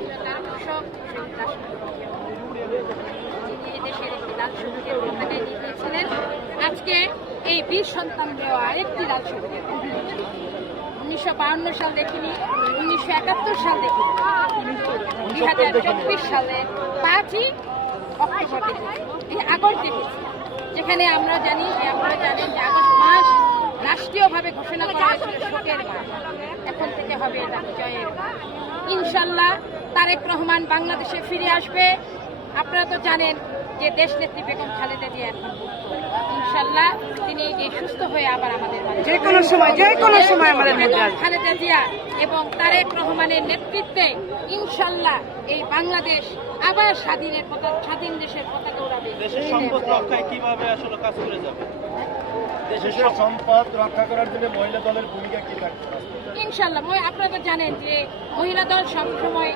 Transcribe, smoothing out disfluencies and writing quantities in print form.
স্বাধীনতার ঘোষক শহীদ রাষ্ট্রপতি যিনি এদেশের একটি লাল সবুজের পতাকা নিয়ে গিয়েছিলেন। আজকে এই বীর সন্তান দেওয়া আরেকটি লাল সবুজের পতাকা 1952 সাল দেখিনি, 1971 সাল দেখিনি, 2024 সালে 5ই অক্টোবর দেখেছি, এই আগস্ট দেখেছি, যেখানে আমরা জানি যে আপনারা জানেন যে আগস্ট মাস রাষ্ট্রীয়ভাবে ঘোষণা করা হয়েছিল শোকের মাস। এখন থেকে হবে এটা বিজয়ের মাস। ইনশাল্লাহ তারেক রহমান বাংলাদেশে ফিরে আসবে। আপনারা তো জানেন যে দেশনেত্রী বেগম খালেদা জিয়া এখন ইনশাল্লাহ তিনি এই সুস্থ হয়ে আবার আমাদের যে কোনো সময় আমাদের মধ্যে আসবে। খালেদা জিয়া এবং তারেক রহমানের নেতৃত্বে ইনশাল্লাহ এই বাংলাদেশ আবার স্বাধীন দেশের পতাকা উড়াবে। দেশের সম্পদ রক্ষায় কিভাবে আসলে কাজ করে যাবে? দেশের সম্পদ রক্ষা করার জন্য মহিলা দলের ভূমিকা কি থাকবে? ইনশাল্লাহ আপনারা জানেন যে মহিলা দল সবসময়